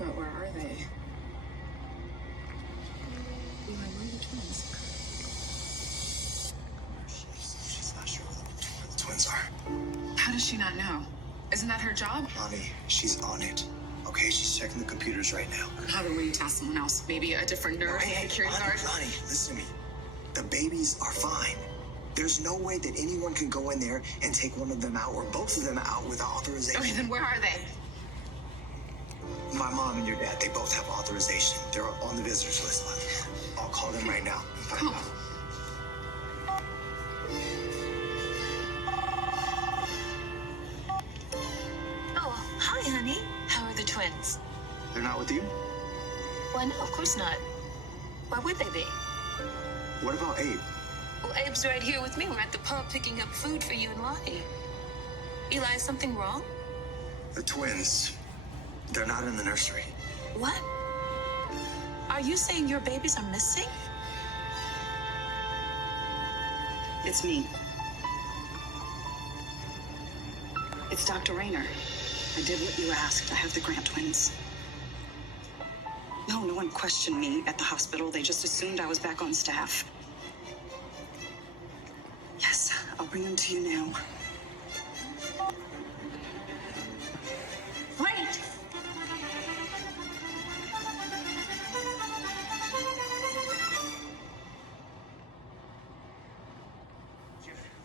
But where are they? Where are the twins? She's not sure where the twins are. How does she not know? Isn't that her job? Lonnie, she's on it. Okay, she's checking the computers right now. How about we task someone else? Maybe a different nurse, Hey, security Lonnie, guard? Lonnie, listen to me. The babies are fine. There's no way that anyone can go in there and take one of them out or both of them out without authorization. Okay, then where are they? My mom and your dad, they both have authorization. They're on the visitors list, Lonnie. I'll call them right now and find out. Oh, hi, honey. How are the twins? They're not with you? Why, no, of course not. Why would they be? What about Abe? Well, Abe's right here with me. We're at the pub picking up food for you and Lonnie. Eli, is something wrong? The twins. They're not in the nursery. What? Are you saying your babies are missing? It's me. It's Dr. Rayner. I did what you asked. I have the Grant twins. No one questioned me at the hospital. They just assumed I was back on staff. Yes, I'll bring them to you now. Wait!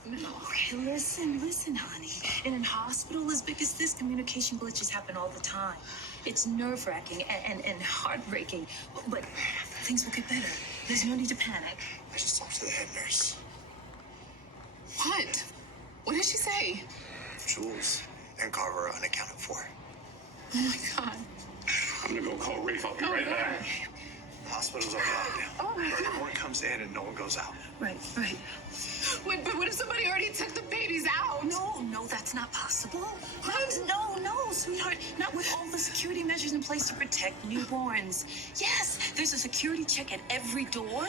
No. Okay, listen, honey. In a hospital as big as this, communication glitches happen all the time. It's nerve-wracking and heartbreaking, but things will get better. There's no need to panic. I just talked to the head nurse. What? What did she say? Jules and Carver are unaccounted for. Oh my God. I'm gonna go call Rafe. I'll be right back. The hospital's on lockdown. Oh my God. Everyone comes in and no one goes out. Right. Wait, but what if somebody already took the babies out? No, that's not possible. No, sweetheart. Not with all the security measures in place to protect newborns. Yes, there's a security check at every door.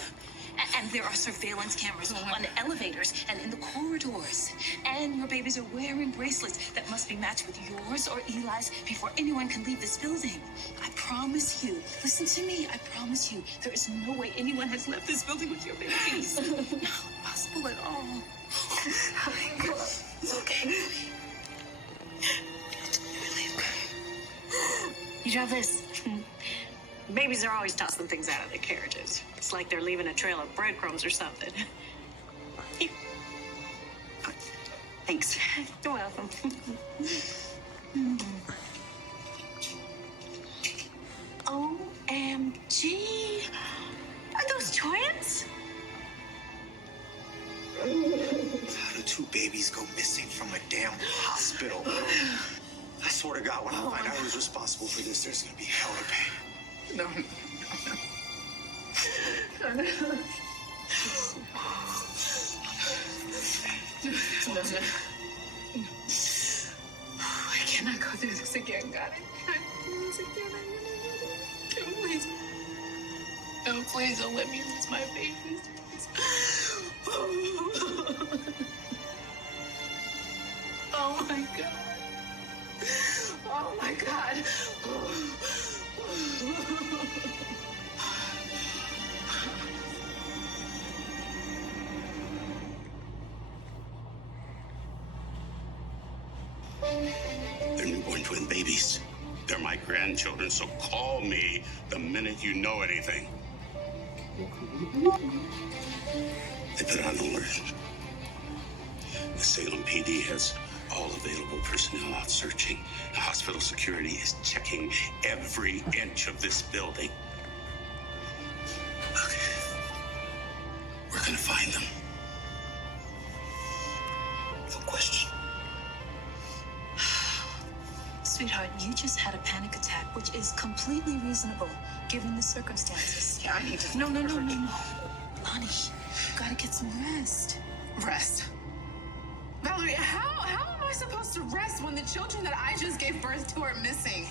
And there are surveillance cameras on the elevators and in the corridors. And your babies are wearing bracelets that must be matched with yours or Eli's before anyone can leave this building. I promise you, listen to me, I promise you, there is no way anyone has left this building with your babies. Not possible at all. Oh my God. It's okay. It's really okay. You know this? Babies are always tossing things out of their carriages. It's like they're leaving a trail of breadcrumbs or something. Thanks. You're welcome. OMG. Are those twins? How do two babies go missing from a damn hospital? I swear to God, when I find out who's responsible for this, there's gonna be hell to pay. No. No. I cannot go through this again, God. I can't do this again. Please. No, please don't let me lose my babies. Oh my God. Oh my God. They're newborn twin babies. They're my grandchildren, so call me the minute you know anything. They put out an alert. The Salem PD has all available personnel out searching. The hospital security is checking every inch of this building. Look, we're gonna find them. No question. Sweetheart, you just had a panic attack, which is completely reasonable given the circumstances. Yeah, I need to. No. Lonnie, you gotta get some rest. Rest. Valerie, how am I supposed to rest when the children that I just gave birth to are missing?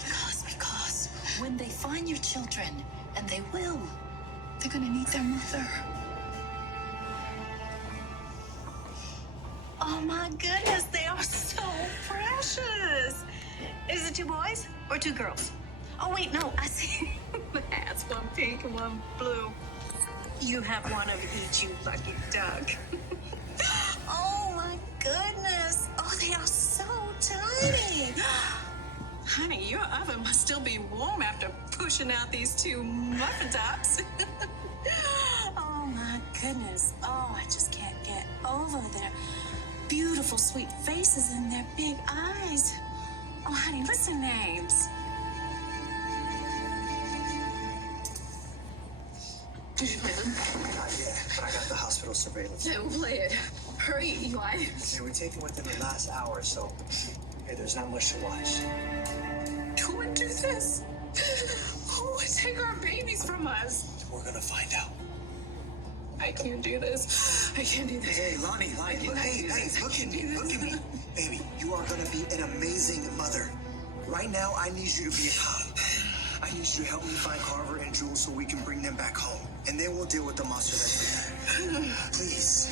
Because when they find your children, and they will, they're gonna need their mother. Oh my goodness, they are so precious. Is it 2 boys or 2 girls? Oh, wait, no, I see the hats, one pink and one blue. You have one of each, you lucky duck. Oh, my goodness. Oh, they are so tiny. Honey, your oven must still be warm after pushing out these two muffin tops. Oh, my goodness. Oh, I just can't get over their beautiful, sweet faces and their big eyes. Oh, honey, listen names. Did you play them? Not yet, but I got the hospital surveillance. Yeah, we'll play it. Hurry, Eli. They were taken within the last hour, so hey, there's not much to watch. Who would do this? Who would take our babies from us? We're gonna find out. I can't do this. I can't do this. Hey, Lonnie, look, hey, look at me, look at me. Baby, you are gonna be an amazing mother. Right now, I need you to be a cop. I need you to help me find Carver and Jules so we can bring them back home. And then we'll deal with the monster that's there. Please.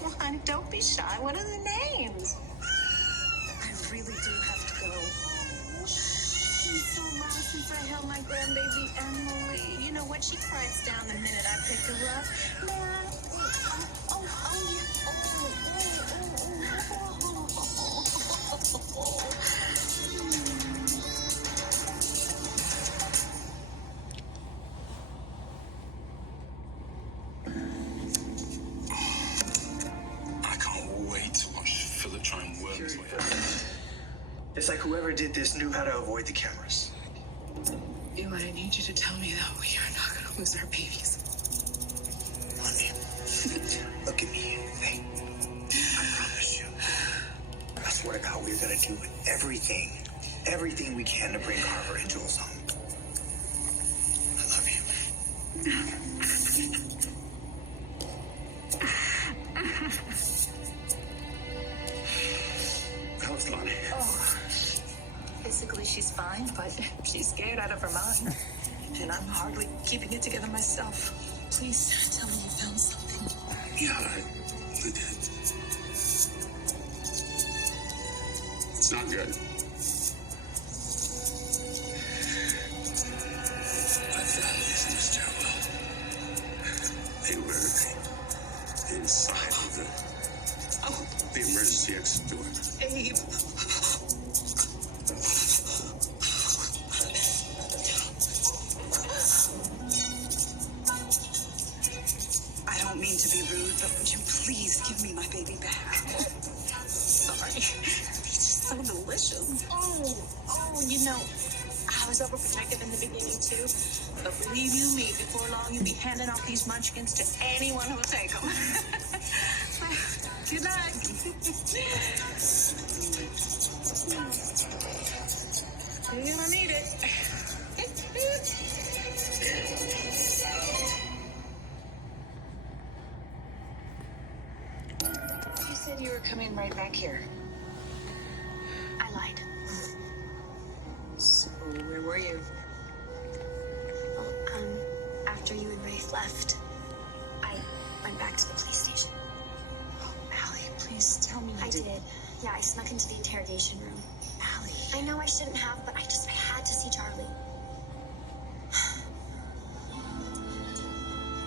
Well, honey, don't be shy. What are the names? I really do have to go. It's been so long since I held my grandbaby Emily. You know what? She quiets down the minute I pick her up. I can't wait to watch Philip try and work his way out. It's like whoever did this knew how to avoid the cameras. Eli, I need you to tell me that we are not going to lose our babies. Lonnie, look at me. Hey, I promise you. I swear to God, we're gonna do everything we can to bring Carver and Jules home. I love you. How's Lonnie? Physically, she's fine, but she's scared out of her mind. And I'm hardly keeping it together myself. Please tell me you found something. Yeah, I did. It's not good. I found these in the stairwell. They were inside of the emergency exit door. Abe. I don't mean to be rude, but would you please give me my baby back? Sorry. It's just so delicious. Oh, you know, I was overprotective in the beginning, too. But believe you me, before long, you'll be handing off these munchkins to anyone who will take them. Good night. You're gonna need it. You said you were coming right back here. I lied. So where were you? Well, after you and Rafe left, I went back to the police station. Allie, please tell me you I did. Yeah, I snuck into the interrogation room. Allie. I know I shouldn't have, but I had to see Charlie.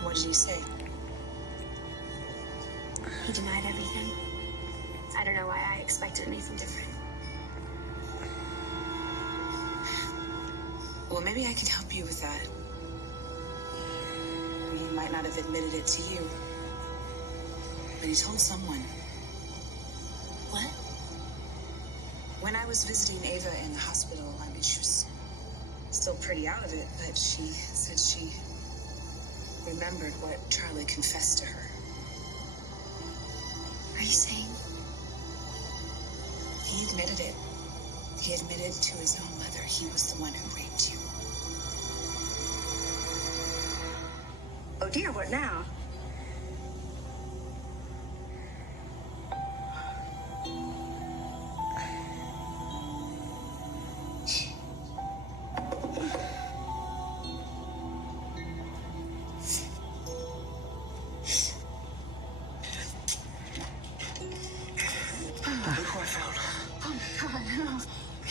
What did he say? He denied everything. I don't know why I expected anything different. Well, maybe I can help you with that. He might not have admitted it to you, but he told someone. What? When I was visiting Ava in the hospital, I mean, she was still pretty out of it, but she said she remembered what Charlie confessed to her. Are you saying? He admitted it. He admitted to his own mother he was the one who raped you. Oh, dear, what now? Look who I found. Oh, my God.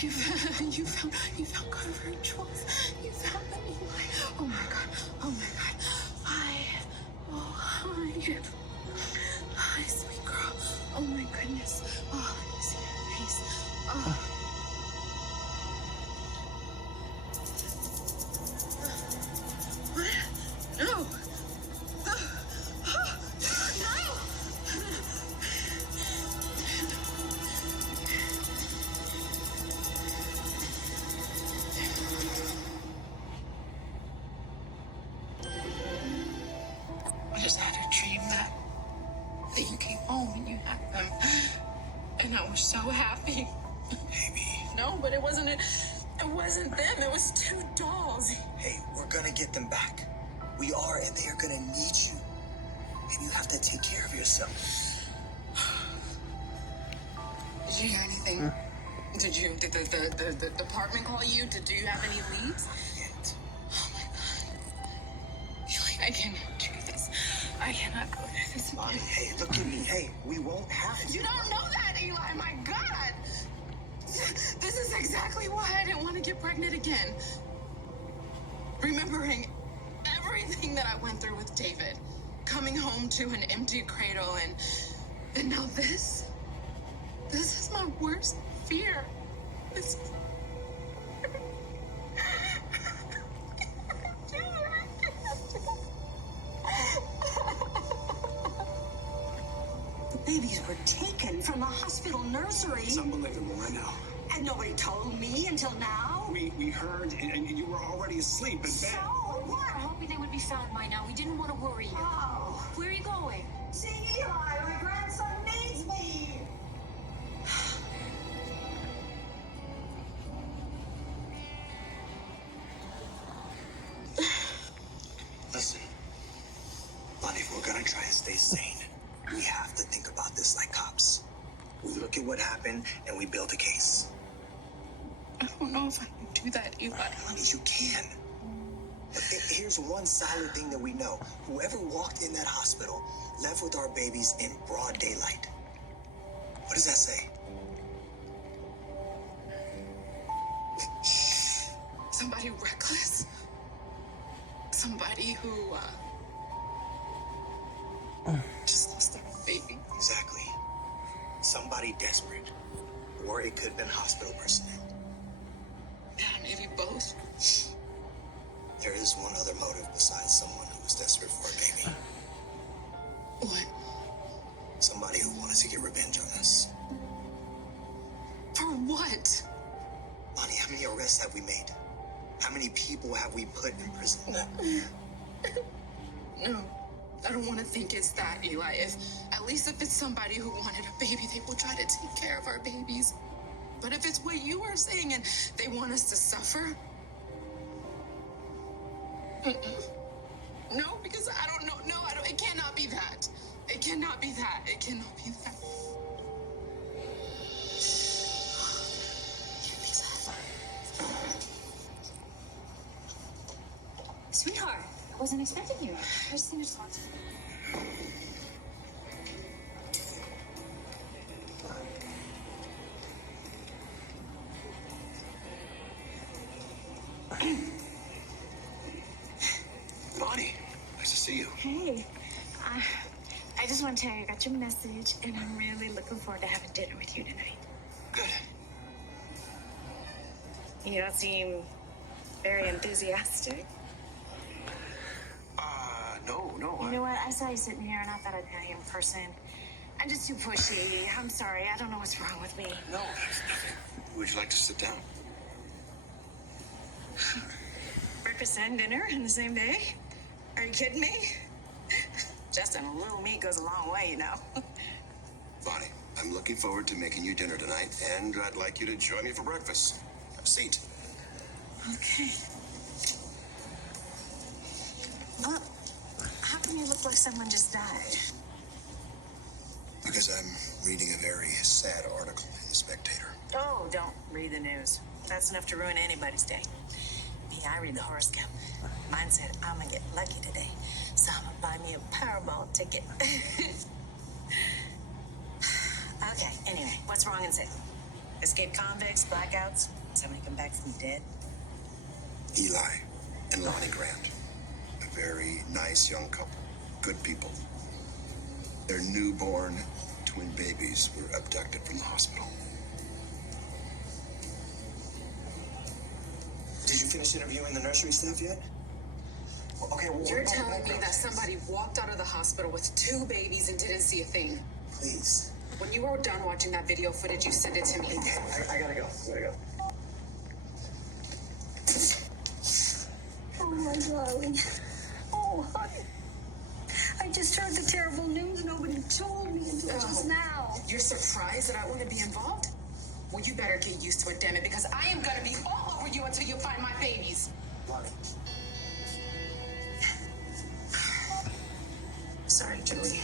You found Carver and Jules. You found them, Eli. Oh my God. Oh my God. Hi. Oh, hi. Hi, sweet girl. Oh my goodness. Oh, let me see your face. Oh. What? No. I just had a dream that you came home and you had them. And I was so happy. Baby. No, but it wasn't them. It was two dolls. Hey, we're gonna get them back. We are, and they are gonna need you. And you have to take care of yourself. Did you hear anything? Did the department call you? Do you have any leads? Yet. Oh my God. Eli, I cannot do this. I cannot go through this again. Bonnie, hey, look at me. Hey, we won't have to. You don't know that, Eli. My God. This is exactly why I didn't want to get pregnant again. Remembering everything that I went through with David. Coming home to an empty cradle and now this. This is my worst fear. This The babies were taken from the hospital nursery. It's unbelievable, I know. And nobody told me until now. We heard, and you were already asleep in bed. So what? I'm hoping they would be found by now. We didn't want to worry you. Oh, Where are you going? see, Eli, my grandson needs me. Listen, Bonnie, if we're gonna try and stay sane, we have to think about this like cops. We look at what happened and we build a case. I don't know if I can do that, Eli. Bonnie, you can. But here's one solid thing that we know. Whoever walked in that hospital left with our babies in broad daylight. What does that say? Somebody reckless. Somebody who just lost their baby. Exactly. Somebody desperate. Or it could have been hospital personnel. Yeah, maybe both. There is one other motive besides someone who was desperate for a baby. What? Somebody who wanted to get revenge on us. For what? Bonnie, how many arrests have we made? How many people have we put in prison? No, I don't want to think it's that, Eli. At least if it's somebody who wanted a baby, they will try to take care of our babies. But if it's what you are saying and they want us to suffer, no, because I don't know. No, I don't. It cannot be that. It cannot be that. It cannot be that. Sweetheart, I wasn't expecting you. I just need to talk to you. Bonnie, nice to see you. Hey, I just want to tell you I got your message, and I'm really looking forward to having dinner with you tonight. Good. You don't seem very enthusiastic. No. You know what? I saw you sitting here, and I thought I'd tell you in person. I'm just too pushy. I'm sorry. I don't know what's wrong with me. No, there's nothing. Would you like to sit down? Breakfast and dinner in the same day? Are you kidding me? Just a little meat goes a long way, you know. Bonnie, I'm looking forward to making you dinner tonight, and I'd like you to join me for breakfast. Have a seat. Okay. How come you look like someone just died? Because I'm reading a very sad article in The Spectator. Oh, don't read the news. That's enough to ruin anybody's day. Me, I read the horoscope. Mine said I'm gonna get lucky today, so I'm gonna buy me a Powerball ticket. Okay, anyway, what's wrong in Salem? Escaped convicts, blackouts, somebody come back from the dead. Eli and Lonnie Grant. A very nice young couple. Good people. Their newborn twin babies were abducted from the hospital. Did you finish interviewing the nursery staff yet? Okay, well, You're telling me that somebody walked out of the hospital with 2 babies and didn't see a thing? Please. When you were done watching that video footage, you send it to me. I gotta go. Oh, my darling. Oh, honey. I just heard the terrible news. Nobody told me until just now. You're surprised that I want to be involved? Well, you better get used to it, damn it, because I am gonna be all over you until you find my babies. Lonnie. Sorry, Julie.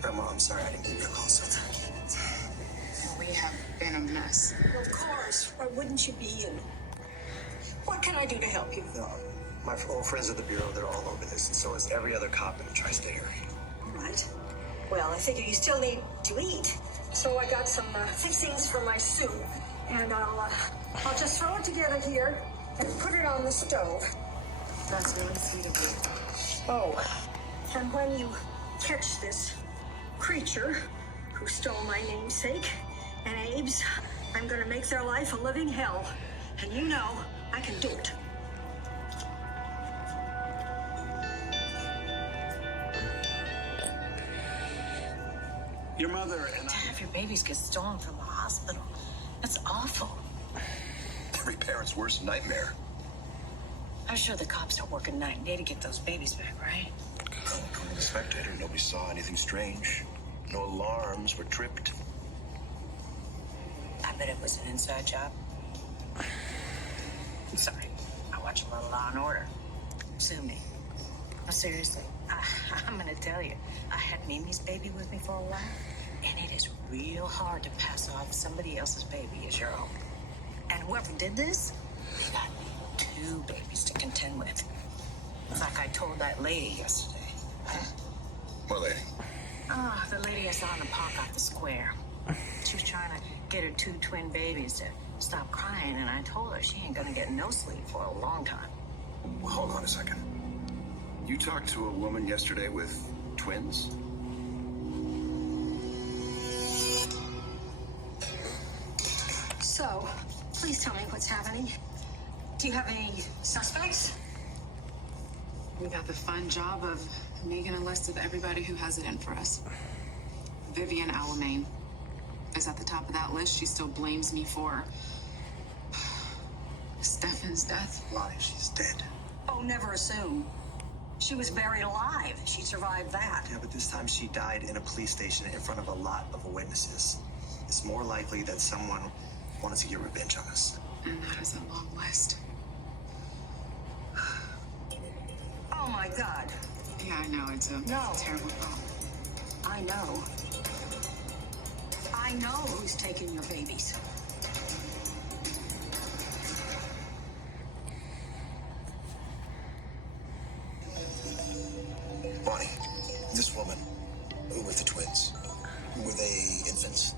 Grandma, I'm sorry I didn't give you a call so We have been a mess. Of course. Why wouldn't you be? And what can I do to help you? My old friends at the Bureau, they're all over this, and so is every other cop in the tri-state area. Right. Well, I figure you still need to eat. So I got some fixings for my soup. And I'll just throw it together here and put it on the stove. That's really sweet of you. Oh, and when you catch this creature who stole my namesake and Abe's, I'm gonna make their life a living hell. And you know I can do it. Your mother and To have your babies get stolen from a hospital, that's awful. Every parent's worst nightmare. I'm sure the cops are working night and day to get those babies back, right? According to the Spectator, nobody saw anything strange. No alarms were tripped. I bet it was an inside job. I'm sorry. I watch a little Law and Order. Sue me. No, seriously. I'm gonna tell you. I had Mimi's baby with me for a while, and it is real hard to pass off somebody else's baby as your own. And whoever did this got 2 babies to contend with. Like I told that lady yesterday. What lady? The lady I saw in the park off the square. She was trying to get her 2 twin babies to stop crying, and I told her she ain't gonna get no sleep for a long time. Well, hold on a second. You talked to a woman yesterday with twins? So, please tell me what's happening. Do you have any suspects? We got the fun job of making a list of everybody who has it in for us. Vivian Alamain is at the top of that list. She still blames me for Stefan's death. Lonnie, she's dead. Oh, never assume. She was buried alive. She survived that. Yeah, but this time she died in a police station in front of a lot of witnesses. It's more likely that someone wanted to get revenge on us. And that is a long list. Oh, my God. Yeah, I know. It's a terrible problem. I know. I know who's taking your babies. Bonnie, this woman, who with the twins, were they infants?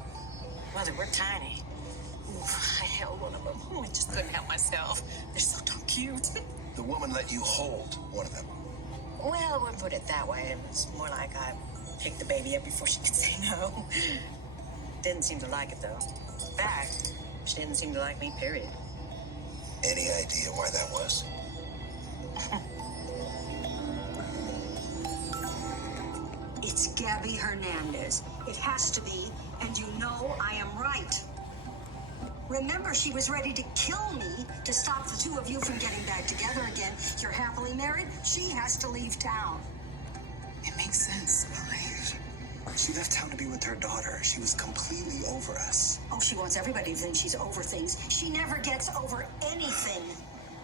Well, they were tiny. Oof, I held one of them. Oh, I just couldn't help myself. They're so darn cute. The woman let you hold one of them. Well, I wouldn't put it that way. It was more like I picked the baby up before she could say no. Didn't seem to like it, though. In fact, she didn't seem to like me, period. Any idea why that was? It's Gabby Hernandez. It has to be, and you know I am right. Remember, she was ready to kill me to stop the 2 of you from getting back together again. You're happily married. She has to leave town. It makes sense. She left town to be with her daughter. She was completely over us. Oh, she wants everybody to think she's over things. She never gets over anything.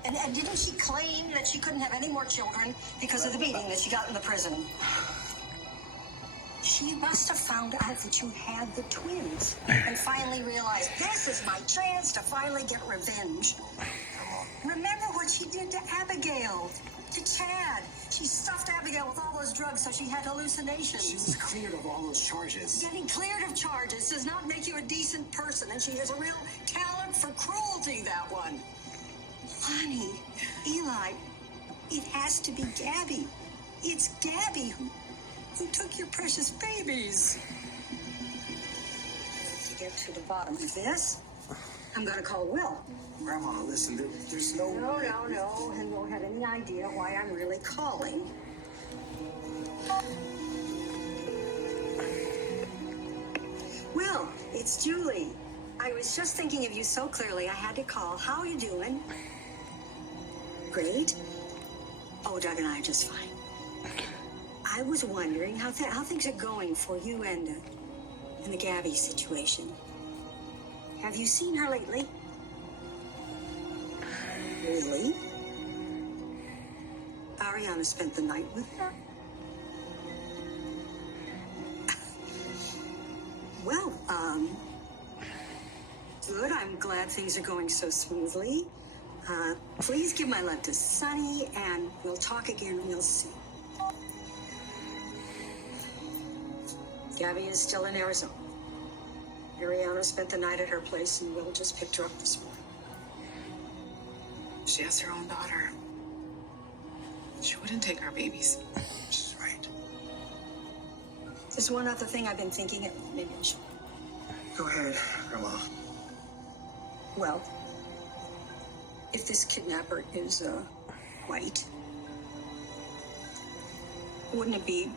And didn't she claim that she couldn't have any more children because of the beating that she got in the prison? She must have found out that you had the twins and finally realized this is my chance to finally get revenge. Remember what she did to Abigail, to Chad. She stuffed Abigail with all those drugs so she had hallucinations. She was cleared of all those charges. Getting cleared of charges does not make you a decent person, and she has a real talent for cruelty, that one. Lonnie, Eli, it has to be Gabby. It's Gabby who took your precious babies. To get to the bottom of this, I'm gonna call Will. Grandma, listen, there's no... No, and won't have any idea why I'm really calling. Will, it's Julie. I was just thinking of you so clearly I had to call. How are you doing? Great. Oh, Doug and I are just fine. I was wondering how things are going for you and the Gabby situation. Have you seen her lately? Really? Ariana spent the night with her? Well, good. I'm glad things are going so smoothly. Please give my love to Sunny, and we'll talk again real soon. Gabby is still in Arizona. Ariana spent the night at her place, and Will just picked her up this morning. She has her own daughter. She wouldn't take our babies. She's right. There's one other thing I've been thinking. Maybe I should. Go ahead, Grandma. Well, if this kidnapper is white, wouldn't it be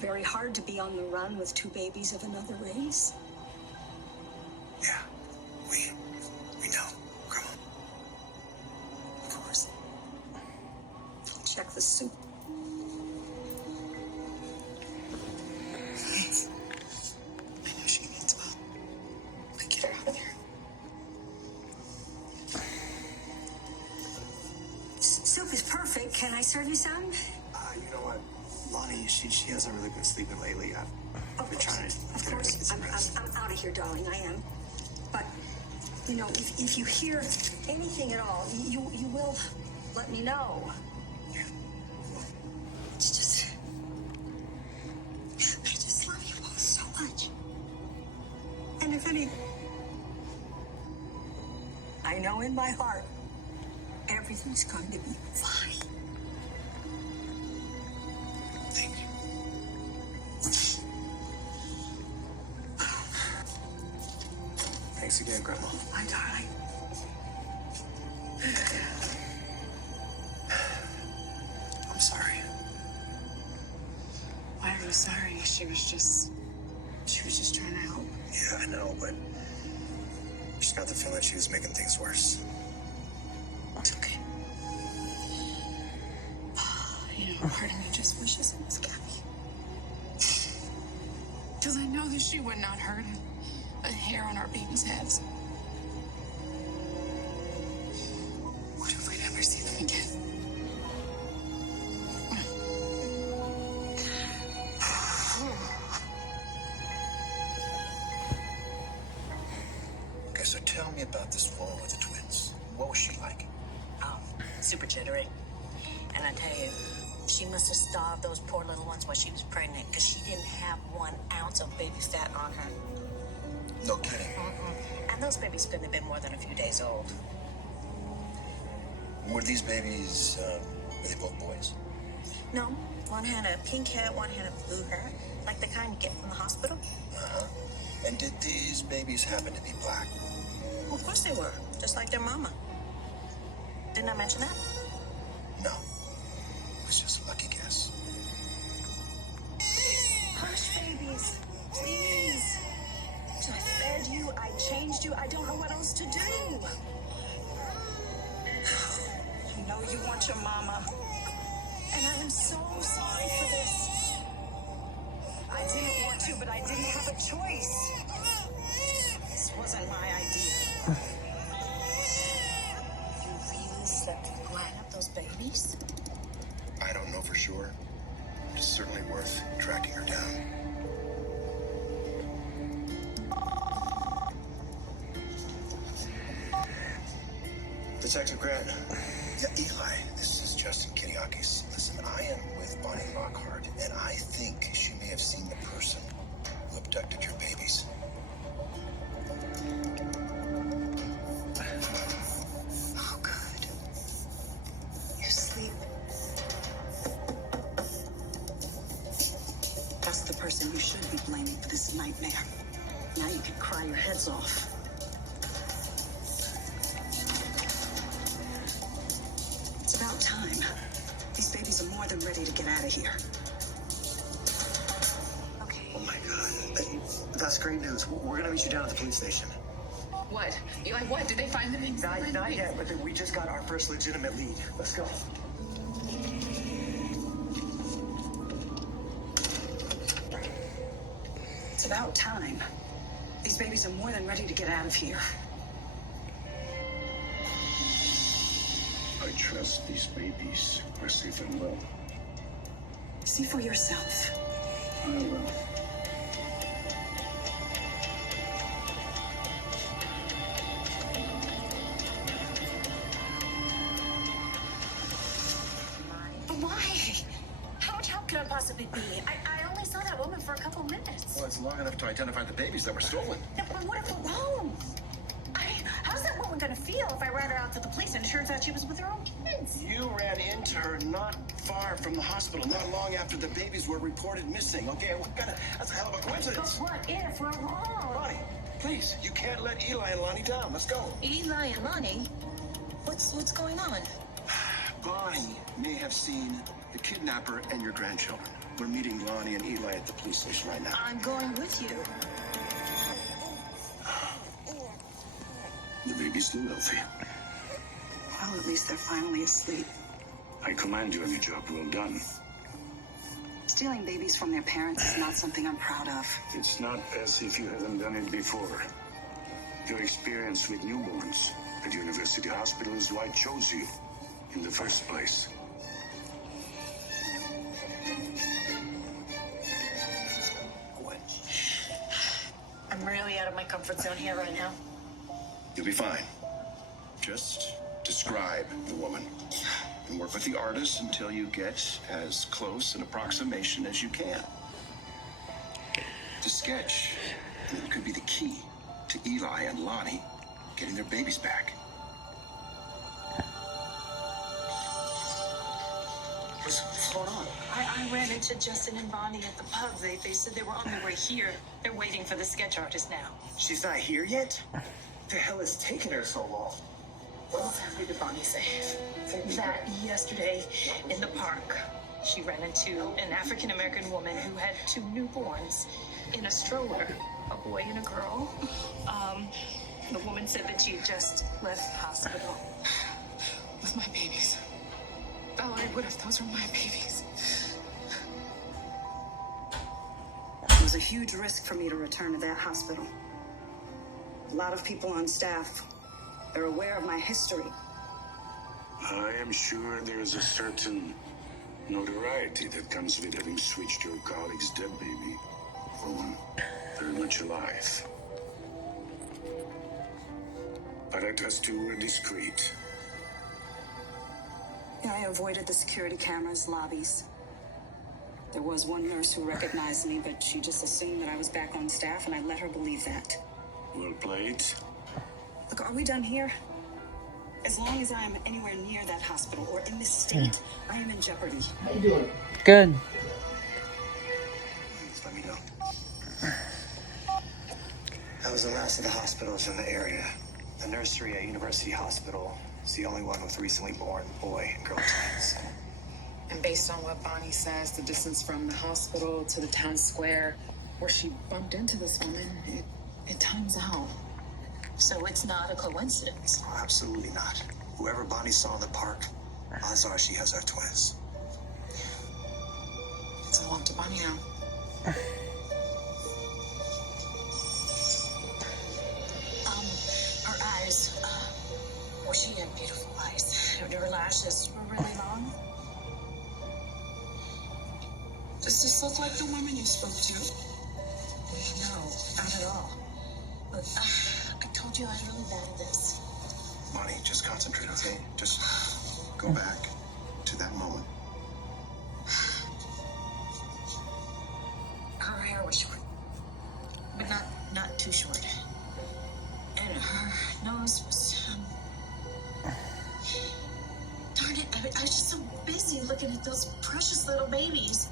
very hard to be on the run with two babies of another race? Yeah, we know, Grandma. Of course. Check the soup. I know she means well. But get her out of here. Soup is perfect. Can I serve you some? You know what? Lonnie, she hasn't really been sleeping lately. I've been trying to Of get her to course. get some rest. I'm out of here, darling. I am. But, you know, if you hear anything at all, you will let me know. Yeah. It's just... I just love you both so much. And if any... I know in my heart, everything's going to be fine. Thank you. Thanks again, Grandma. My darling. I'm sorry. Why are you sorry? She was just trying to help. Yeah, I know, but I just got the feeling she was making things worse. It's okay. You know, part of me just wishes it was Gabby. Because I know that she would not hurt a hair on our baby's heads. What if we never see them again? Okay, so tell me about this woman with the twins. What was she like? Oh, super jittery. And I tell you, she must have starved those poor little ones while she was pregnant, because she didn't have 1 ounce of baby fat on her. No kidding. And those babies couldn't have been more than a few days old. Were these babies, were they both boys? No, one had a pink hair, one had a blue hair, like the kind you get from the hospital. Uh-huh. And did these babies happen to be black? Well, of course they were, just like their mama. Didn't I mention that? No. It was just a lucky guess. Hush, babies. Please. I fed you. I changed you. I don't know what else to do. I know you want your mama. And I am so sorry for this. I didn't want to, but I didn't have a choice. This wasn't my idea. You really slept with Glenn up those babies? I don't know for sure. It's certainly worth tracking her down. Detective Grant. Yeah, Eli, this is Justin Kiriakis. Listen, I am with Bonnie Lockhart, and I think she may have seen the person who abducted your babies. nightmare. Now you can cry your heads off. It's about time. These babies are more than ready to get out of here. Oh my God. That's great news. We're gonna meet you down at the police station. What? Eli, what? Did they find the babies? Not yet, but we just got our first legitimate lead. Let's go. It's about time. These babies are more than ready to get out of here. I trust these babies are safe and well. See for yourself. I will. But why? How much help could I possibly be? I only saw that woman for a couple minutes. Well, it's long enough to identify the babies that were stolen. Yeah, but what if we're wrong? I mean, how's that woman gonna feel if I ran her out to the police and it turns out she was with her own kids? You ran into her not far from the hospital, not long after the babies were reported missing. Okay, that's a hell of a But coincidence. what if we're wrong? Lonnie, please, you can't let Eli and Lonnie down. Let's go. Eli and Lonnie? What's going on? Bonnie may have seen the kidnapper and your grandchildren. We're meeting Lonnie and Eli at the police station right now. I'm going with you. The baby's still healthy. Well, at least they're finally asleep. I commend you on your job well done. Stealing babies from their parents is not something I'm proud of. It's not as if you haven't done it before. Your experience with newborns at University Hospital is why I chose you in the first place. I'm really out of my comfort zone here right now. You'll be fine. Just describe the woman and work with the artist until you get as close an approximation as you can. The sketch, and it could be the key to Eli and Lonnie getting their babies back. What's going on? I ran into Justin and Bonnie at the pub. They said they were on their way here. They're waiting for the sketch artist now. She's not here yet? What the hell is taking her so long? What exactly did Bonnie say? That yesterday in the park, she ran into an African-American woman who had 2 newborns in a stroller, a boy and a girl. The woman said that she had just left the hospital. With my babies. Oh, I would if those were my babies. It was a huge risk for me to return to that hospital. A lot of people on staff, they're aware of my history. I am sure there is a certain notoriety that comes with having switched your colleague's dead baby for one very much alive. But I trust you were discreet. Yeah, I avoided the security cameras, lobbies. There was one nurse who recognized me, but she just assumed that I was back on staff, and I let her believe that. Well played. Look, are we done here? As long as I am anywhere near that hospital or in this state, I am in jeopardy. How you doing? Good. Just let me know. That was the last of the hospitals in the area. The nursery at University Hospital is the only one with recently born boy and girl twins. And based on what Bonnie says, the distance from the hospital to the town square where she bumped into this woman, it times out. So it's not a coincidence. Oh, absolutely not. Whoever Bonnie saw in the park, odds are she has our twins. It's all up to Bonnie now. Her eyes, well, she had beautiful eyes. Her lashes were really long. Does this look like the woman you spoke to? No, not at all. But I told you I was really bad at this. Bonnie, just concentrate, okay? Just go back to that moment. Her hair was short, but not too short. And her nose was, darn it, I was just so busy looking at those precious little babies.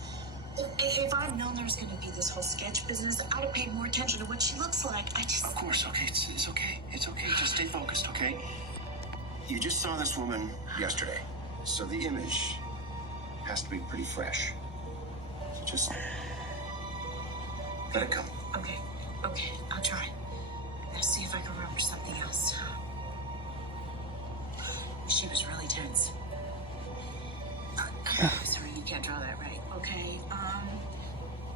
If I'd known there was going to be this whole sketch business, I'd have paid more attention to what she looks like. Of course, okay, it's okay. It's okay. Just stay focused, okay? You just saw this woman yesterday, so the image has to be pretty fresh. So just let it come. Okay, I'll try. Let's see if I can remember something else. She was really tense. Sorry, you can't draw that right. Okay,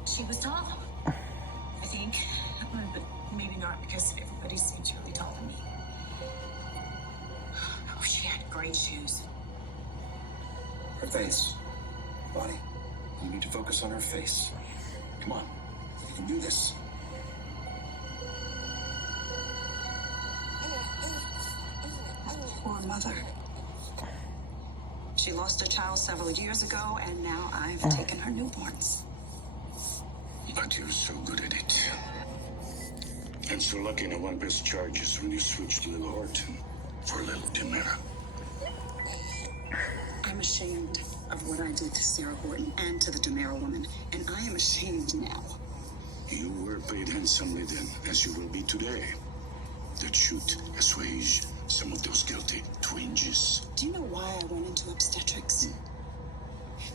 she was tall, I think. But maybe not, because everybody seems really tall to me. Oh, she had great shoes. Her face. Bonnie, you need to focus on her face. Come on, you can do this. Poor mother. She lost a child several years ago, and now I've taken her newborns. But you're so good at it. And so lucky no one pressed charges when you switched to Little Horton for Little Demera. I'm ashamed of what I did to Sarah Horton and to the Demera woman, and I am ashamed now. You were paid handsomely then, as you will be today. That should assuage some of those guilty twinges. Do you know why I went into obstetrics?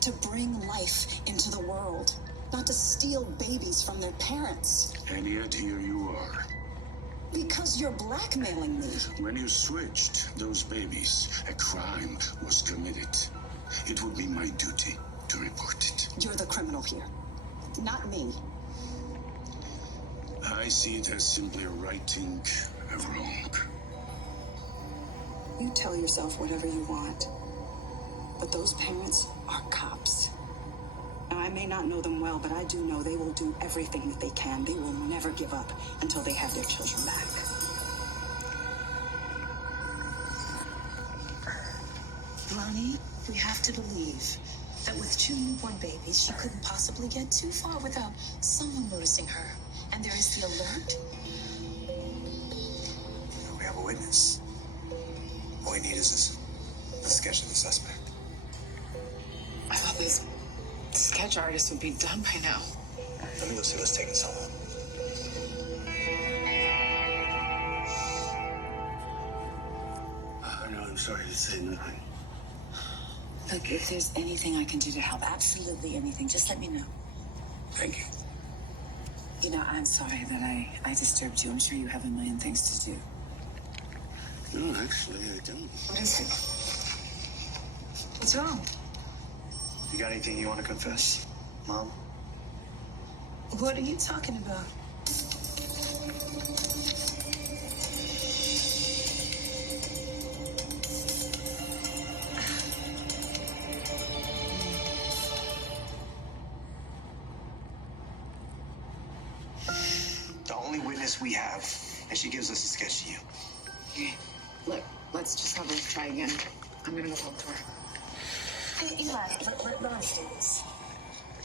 To bring life into the world, not to steal babies from their parents. And yet here you are. Because you're blackmailing me. When you switched those babies, a crime was committed. It would be my duty to report it. You're the criminal here, not me. I see it as simply righting a wrong. You tell yourself whatever you want, but those parents are cops. Now, I may not know them well, but I do know they will do everything that they can. They will never give up until they have their children back. Lonnie, we have to believe that with 2 newborn babies, she couldn't possibly get too far without someone noticing her. And there is the alert. We have a witness. All we need is a sketch of the suspect. I thought this sketch artist would be done by now. Let me go see what's taking so long. No, I'm sorry to say nothing. Look, if there's anything I can do to help, absolutely anything, just let me know. Thank you. You know, I'm sorry that I disturbed you. I'm sure you have a million things to do. No, actually, I don't. What is it? What's wrong? You got anything you want to confess, Mom? What are you talking about? The only witness we have, and she gives us a sketch to you. Okay, look, let's just have her try again. I'm gonna go talk to her. Hey, Eli, let us do this.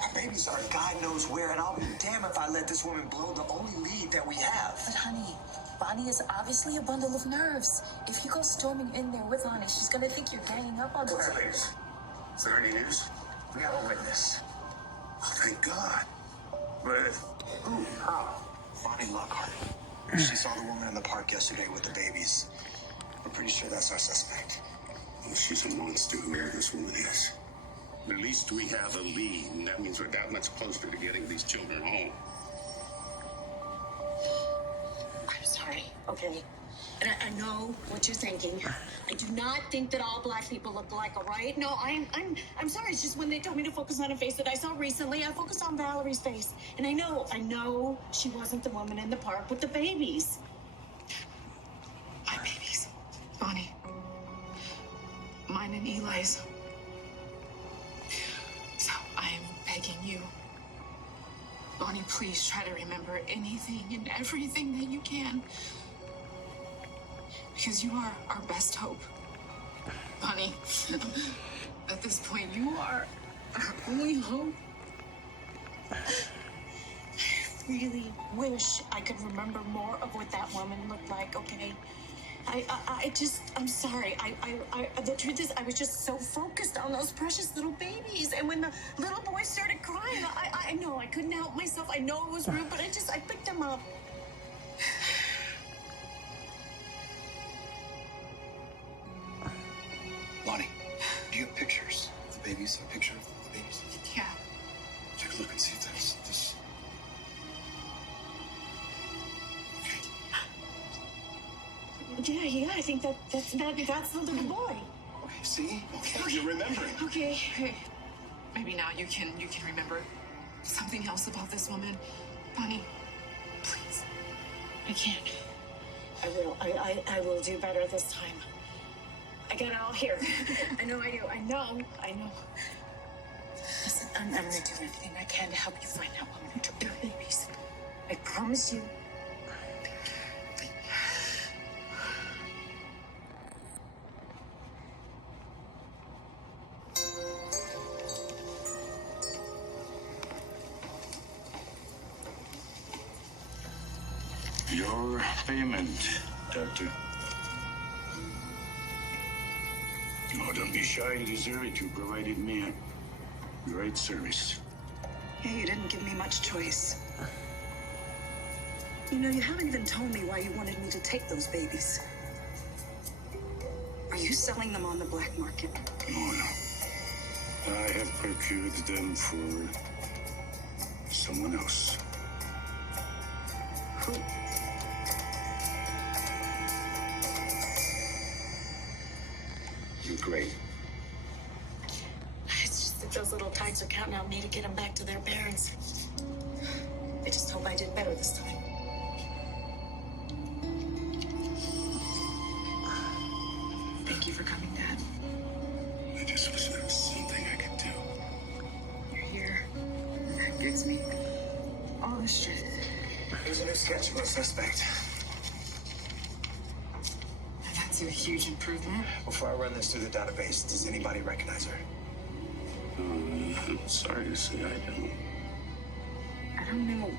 Our babies are God knows where, and I'll be damned if I let this woman blow the only lead that we have. But honey, Bonnie is obviously a bundle of nerves. If you go storming in there with Bonnie, she's gonna think you're ganging up on What's her. the latest? Is there any news? We have a witness. Oh, thank God. But who? How? Bonnie Lockhart. She saw the woman in the park yesterday with the babies. We're pretty sure that's our suspect. Well, she's a monster, whoever this woman is. At least we have a lead, and that means we're that much closer to getting these children home. I'm sorry, okay? And I know what you're thinking. I do not think that all black people look alike, all right? No, I'm sorry. It's just when they told me to focus on a face that I saw recently, I focused on Valerie's face. And I know she wasn't the woman in the park with the babies. My babies. Bonnie. Mine and Eli's. So I'm begging you. Bonnie, please try to remember anything and everything that you can. Because you are our best hope. Bonnie, at this point, you are our only hope. I really wish I could remember more of what that woman looked like, okay? I'm sorry. The truth is, I was just so focused on those precious little babies. And when the little boy started crying, I know I couldn't help myself. I know it was rude, but I picked him up. Lonnie, do you have pictures of the babies? A picture of the babies? Yeah. Take a look and see if that's this. Yeah, I think that's the little boy. Okay, see? Okay, you're remembering. Okay, hey. Maybe now you can remember something else about this woman. Bonnie, please. I can't. I will. I will do better this time. I got it all here. I know I do. I know. Listen, I'm gonna do anything I can to help you find that woman who took their babies. I promise you. Your payment, Doctor. Oh, don't be shy. You deserve it. You provided me a great service. Yeah, you didn't give me much choice. You know, you haven't even told me why you wanted me to take those babies. Are you selling them on the black market? No. I have procured them for someone else. Who? You're great. It's just that those little types are counting on me to get them back to their parents. I just hope I did better this time. Thank you for coming, Dad. I just wish there was something I could do. You're here. That gives me all the strength. Here's a new sketch of a suspect. That's a huge improvement. Before I run this through the database, does anybody recognize her? I'm sorry to say I don't. I don't know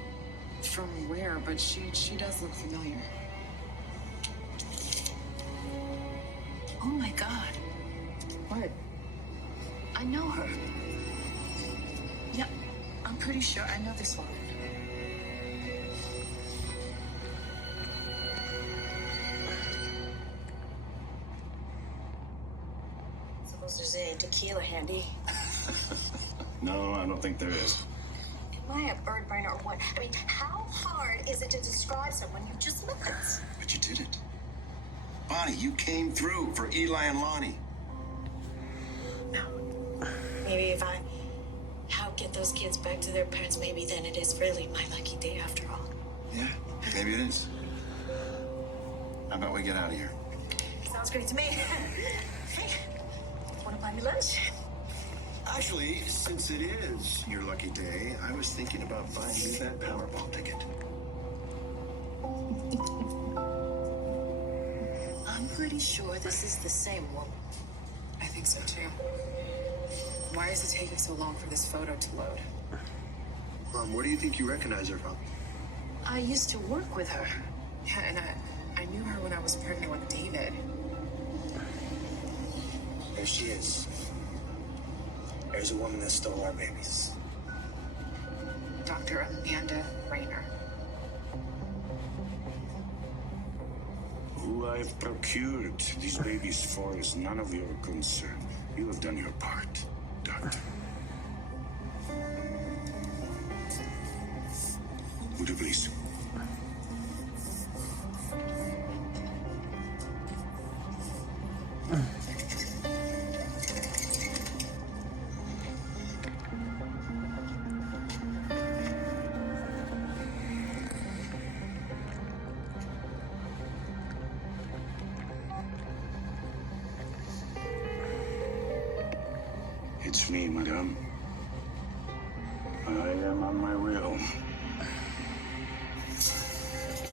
from where, but she does look familiar. Oh my God. What? I know her. Yeah, I'm pretty sure I know this woman. Suppose there's any tequila handy. No, I don't think there is. Am I a bird brainer or what? I mean, how hard is it to describe someone you just met? But you did it. Bonnie, you came through for Eli and Lonnie. No. Maybe if I help get those kids back to their parents, maybe then it is really my lucky day after all. Yeah, maybe it is. How about we get out of here? Sounds great to me. Hey, wanna buy me lunch? Actually, since it is your lucky day, I was thinking about buying you that Powerball ticket. I'm pretty sure this is the same woman. I think so too. Why is it taking so long for this photo to load? Mom, where do you think you recognize her from? I used to work with her. Yeah, and I knew her when I was pregnant with David. There she is. There's a woman that stole our babies. Dr. Amanda Rayner. Who I've procured these babies for is none of your concern. You have done your part, Doctor. Would you please? It's me, madame. I am on my way home.